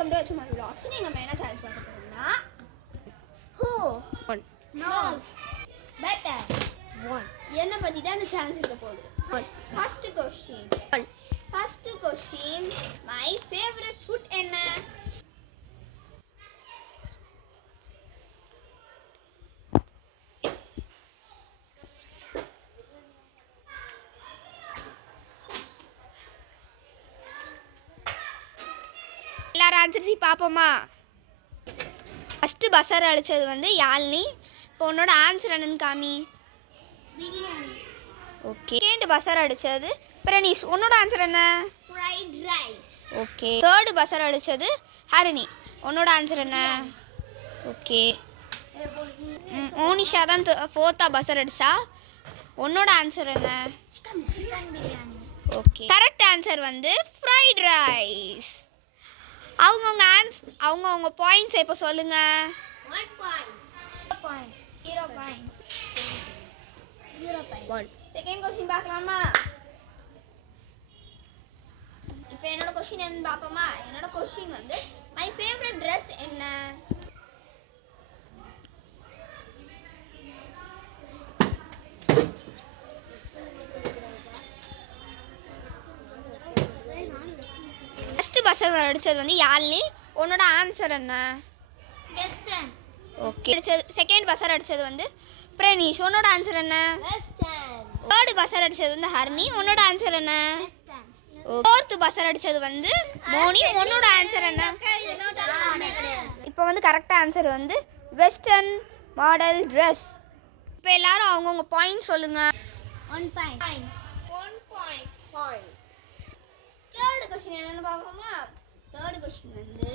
Welcome to HMR Vlogs. நீங்க என்ன challenge பார்க்க போறோம்னா who knows better என்ன பத்தி தான் இந்த சேலஞ்ச் இருக்க போகுது. First question my favorite food என்ன? எல்லாரும் ஆன்சர்ஸி பார்ப்போமா? ஃபஸ்ட்டு பஸ்ஸர் அடித்தது வந்து யாழ்னி. இப்போ உன்னோட ஆன்சர் என்னன்னு காமி. பிரியாணி. ஓகே. செகண்ட் பஸ்ஸர் அடித்தது பிரனீஷ். உன்னோட ஆன்சர் என்ன? Fried rice. Okay. Third buzzer அடித்தது ஹரிணி. உன்னோட ஆன்சர் என்ன? ஓகே. மோனிஷா தான் ஃபோர்த்தா பஸ்ஸர் அடித்தா. உன்னோட ஆன்சர் என்ன? Chicken biryani. Okay. Correct answer வந்து ஃப்ரைட் ரைஸ். அவங்கவுங்க பாயிண்ட்ஸ் இப்போ சொல்லுங்க. 1 point 0 point 0 point. Second question பார்க்கலாமா? இப்போ என்னோட क्वेश्चन என்ன பாப்போமா? என்னோட क्वेश्चन வந்து my favorite dress என்ன? ஃபர்ஸ்ட் பஸ்ஸர் அடிச்சது வந்து யாழ்னி. உன்னோட ஆன்சர் என்ன? வெஸ்டர்ன். ஓகே. செகண்ட் பஸ்ஸர் அடிச்சது வந்து பிரனீஷ். உன்னோட ஆன்சர் என்ன? வெஸ்டர்ன். தேர்ட் பஸ்ஸர் அடிச்சது வந்து ஹரிணி. உன்னோட ஆன்சர் என்ன? வெஸ்டர்ன். ஃபோர்த் பஸ்ஸர் அடிச்சது வந்து மோனி. உன்னோட ஆன்சர் என்ன? இப்போ வந்து கரெக்ட் ஆன்சர் வந்து வெஸ்டர்ன் மாடல் ட்ரெஸ். இப்போ எல்லாரும் அவங்கவுங்க பாயிண்ட் சொல்லுங்க. 1 point 1 point. தேர்ட் क्वेश्चन என்னன்னு பாப்போமா? தேர்ட் क्वेश्चन வந்து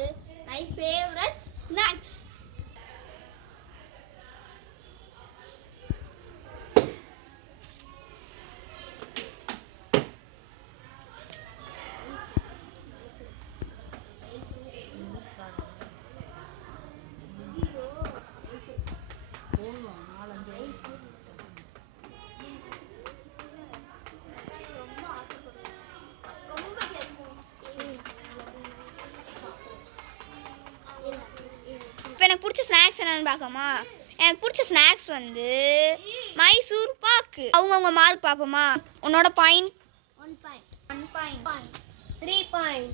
my favorite snacks. எனக்கு பிடிச்ச ஸ்நாக்ஸ் என்னன்னு பார்க்கமா? எனக்கு பிடிச்ச ஸ்நாக்ஸ் வந்து மைசூர் பாக்கு. அவங்கவுங்க மார்க் பார்ப்போமா? உன்னோட point 1 point 3 point.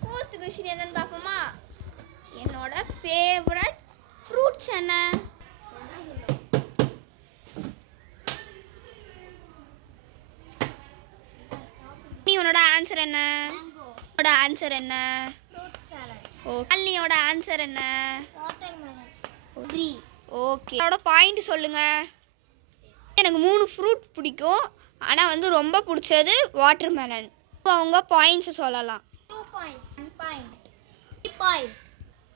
Fourth question என்னன்னு பார்ப்போமா? என்னோட ஃபேவரட் ஃப்ரூட்ஸ் என்ன? நீ உன்னோட ஆன்சர் என்ன? உன்னோட ஆன்சர் என்ன? Fruit salad. அல்னியோட ஆன்சர் என்ன? வாட்டர்மெலன். 3. ஓகே. என்னோட பாயிண்ட் சொல்லுங்க. எனக்கு 3 ஃப்ரூட் பிடிக்கும். ஆனால் வந்து ரொம்ப பிடிச்சது வாட்டர்மெலன். அவங்க பாயிண்ட்ஸ் சொல்லலாம். 2 points 1 point 3 point.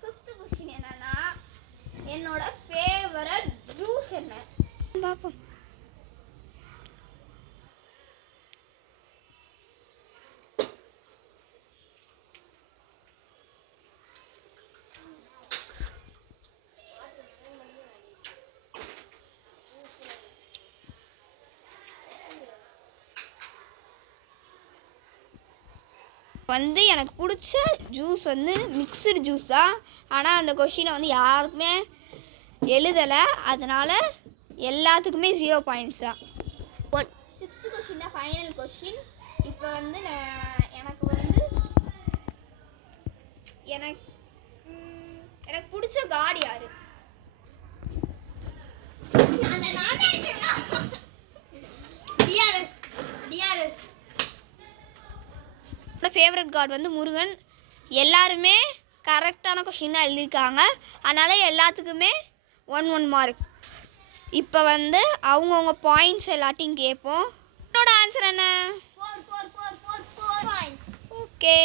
Fifth question என்னன்னா என்னோட ஃபேவரட் ஜூஸ் என்ன? பாப்போம். வந்து எனக்கு பிடிச்ச ஜூஸ் வந்து மிக்சடு ஜூஸ் தான். ஆனால் அந்த கொஷினை வந்து யாருக்குமே எழுதலை. அதனால் எல்லாத்துக்குமே 0 points தான். சிக்ஸ்த் கொஷின் தான் ஃபைனல் கொஷின். இப்போ வந்து எனக்கு பிடிச்ச காட் யாரு? டிஆர்எஸ். ஃபேவரட் காட் வந்து முருகன். எல்லாருமே கரெக்டான கொஷின் தான் எழுதியிருக்காங்க. அதனால் எல்லாத்துக்குமே 1 மார்க். இப்போ வந்து அவங்கவுங்க பாயிண்ட்ஸ் எல்லாத்தையும் கேட்போம். என்னோட ஆன்சர் என்ன? 4 points. ஓகே.